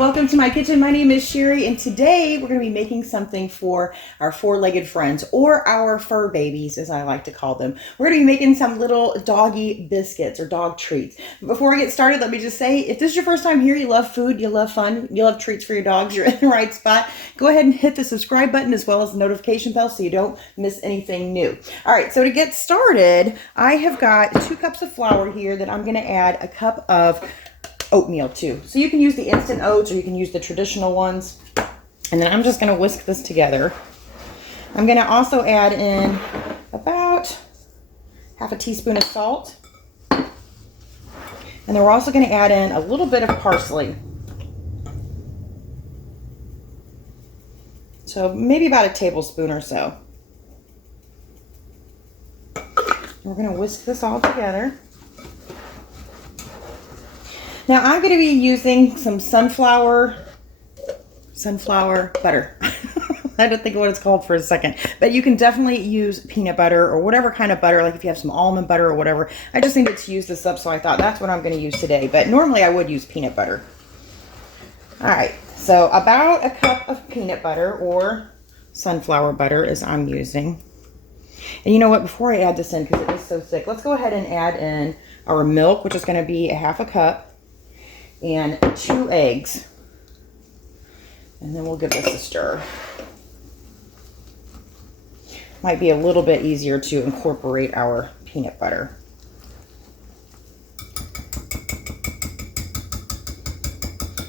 welcome to my kitchen. My name is Cheri, and today we're going to be making something for our four-legged friends, or our fur babies, as I like to call them. We're going to be making some little doggy biscuits or dog treats. Before I get started, let me just say, if this is your first time here, you love food, you love fun, you love treats for your dogs, you're in the right spot. Go ahead and hit the subscribe button as well as the notification bell so you don't miss anything new. All right, so to get started, I have got 2 cups of flour here that I'm going to add a cup of oatmeal too. So you can use the instant oats or you can use the traditional ones. And then I'm just going to whisk this together. I'm going to also add in about half a teaspoon of salt. And then we're also going to add in a little bit of parsley. So maybe about a tablespoon or so. We're going to whisk this all together. Now I'm going to be using some sunflower butter. I don't think of what it's called for a second, but you can definitely use peanut butter or whatever kind of butter, like if you have some almond butter or whatever. I just needed to use this up, so I thought that's what I'm going to use today, but normally I would use peanut butter. All right, so about a cup of peanut butter or sunflower butter as I'm using. And you know what, before I add this in, because it is so thick, let's go ahead and add in our milk, which is going to be a half a cup. And 2 eggs. And then we'll give this a stir. Might be a little bit easier to incorporate our peanut butter.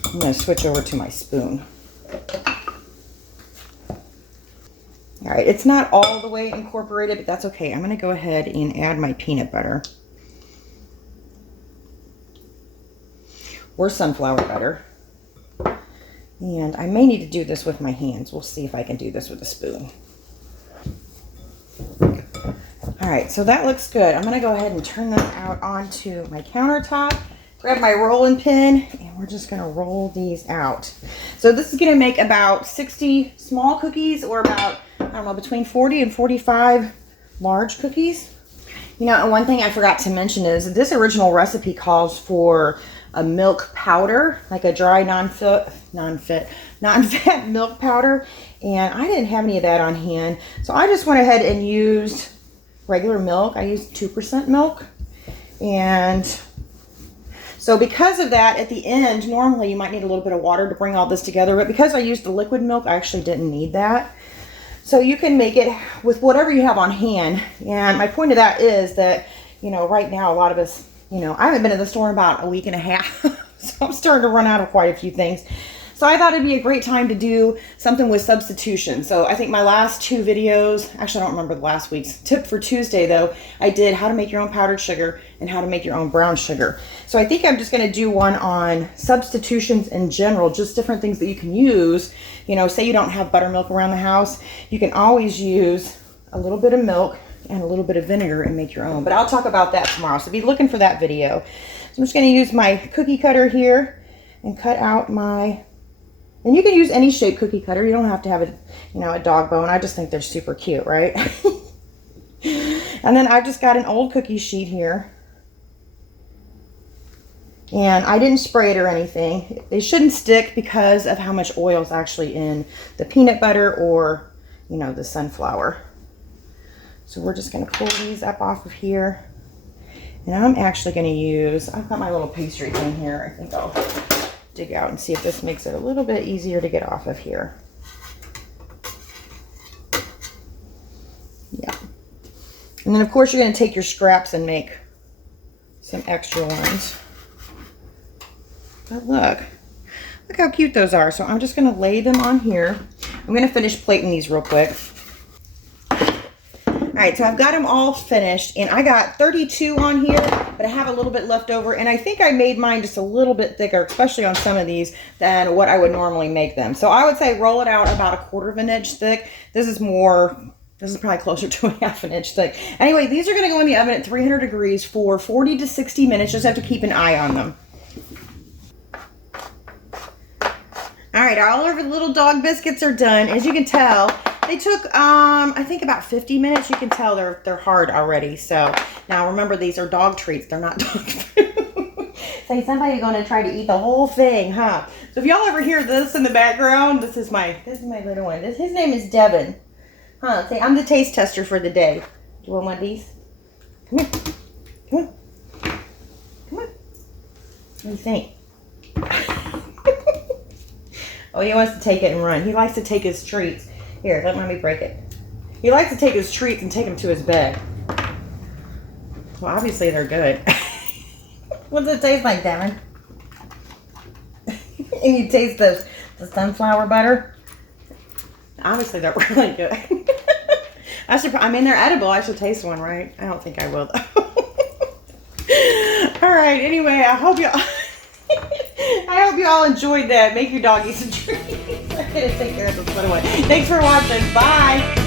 I'm going to switch over to my spoon. All right, it's not all the way incorporated, but that's okay. I'm going to go ahead and add my peanut butter. Or sunflower butter. And I may need to do this with my hands. We'll see if I can do this with a spoon. All right, so that looks good. I'm going to go ahead and turn this out onto my countertop. Grab my rolling pin, and we're just going to roll these out. So this is going to make about 60 small cookies, or about, I don't know, between 40 and 45 large cookies. You know, and one thing I forgot to mention is this original recipe calls for a milk powder, like a dry non-fat milk powder, and I didn't have any of that on hand, so I just went ahead and used regular milk. I used 2% milk, and so because of that, at the end, normally you might need a little bit of water to bring all this together, but because I used the liquid milk, I actually didn't need that. So you can make it with whatever you have on hand, and my point of that is that, you know, right now a lot of us, you know, I haven't been in the store in about a week and a half, so I'm starting to run out of quite a few things. So I thought it'd be a great time to do something with substitution. So I think my last 2 videos, actually I don't remember the last week's, tip for Tuesday though, I did how to make your own powdered sugar and how to make your own brown sugar. So I think I'm just gonna do one on substitutions in general, just different things that you can use. You know, say you don't have buttermilk around the house, you can always use a little bit of milk and a little bit of vinegar and make your own. But I'll talk about that tomorrow, so be looking for that video. So I'm just going to use my cookie cutter here and cut out my, and you can use any shaped cookie cutter. You don't have to have a, you know, a dog bone. I just think they're super cute, right? And then I've just got an old cookie sheet here. And I didn't spray it or anything. They shouldn't stick because of how much oil is actually in the peanut butter or, you know, the sunflower. So we're just going to pull these up off of here. And I'm actually going to use, I've got my little pastry thing here. I think I'll dig out and see if this makes it a little bit easier to get off of here. Yeah. And then of course you're going to take your scraps and make some extra ones. But look how cute those are. So I'm just going to lay them on here. I'm going to finish plating these real quick. All right, so I've got them all finished, and I got 32 on here, but I have a little bit left over, and I think I made mine just a little bit thicker, especially on some of these, than what I would normally make them. So I would say roll it out about 1/4 of an inch thick. This is probably closer to 1/2 inch thick. Anyway, these are going to go in the oven at 300 degrees for 40 to 60 minutes. Just have to keep an eye on them. All right, all of our little dog biscuits are done. As you can tell, they took, I think about 50 minutes. You can tell they're hard already. So now remember, these are dog treats. They're not dog food. say somebody's gonna try to eat the whole thing, huh? So if y'all ever hear this in the background, this is my little one. His name is Devin. Huh? Say, I'm the taste tester for the day. Do you want one of these? Come here. Come on. Come on. What do you think? Oh, he wants to take it and run. He likes to take his treats. Here, let mommy break it. He likes to take his treats and take them to his bed. Well, obviously they're good. What's it taste like, Devin? And you taste the sunflower butter? Obviously they're really good. I mean, they're edible. I should taste one, right? I don't think I will, though. All right. Anyway, I hope you all enjoyed that. Make your doggies some treats. I'm gonna take care of this little one. Thanks for watching. Bye.